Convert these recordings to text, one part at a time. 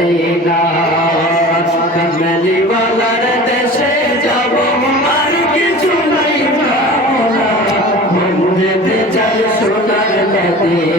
Medina কমলিওয়ালার দেশে যাব আমার কিছু নাই ভাবনা। মন যেতে চাই সোনার মদিনা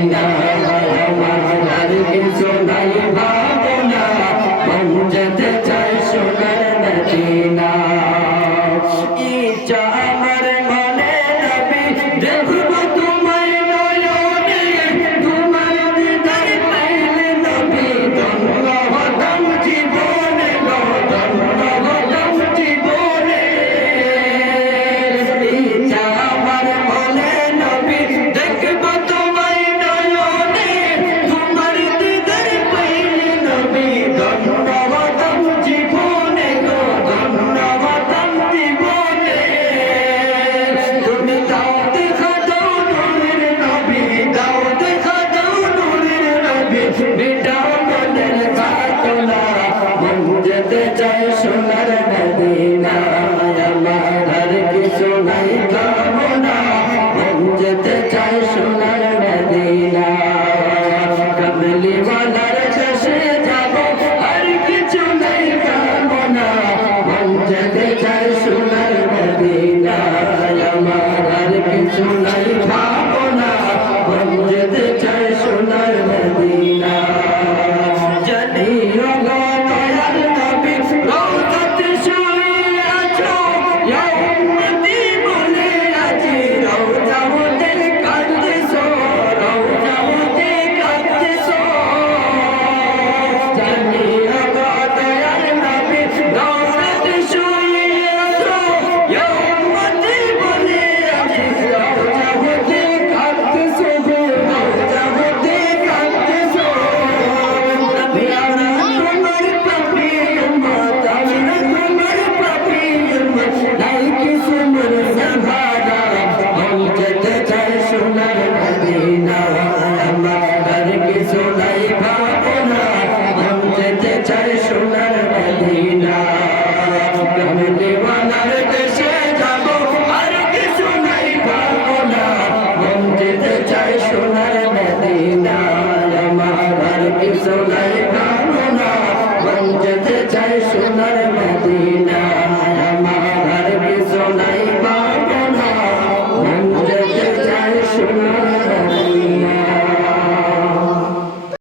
যেতে চাই সোনার মদিনা আমার আর কিছু নাই কামনা। যেতে চাই সোনার মদিনা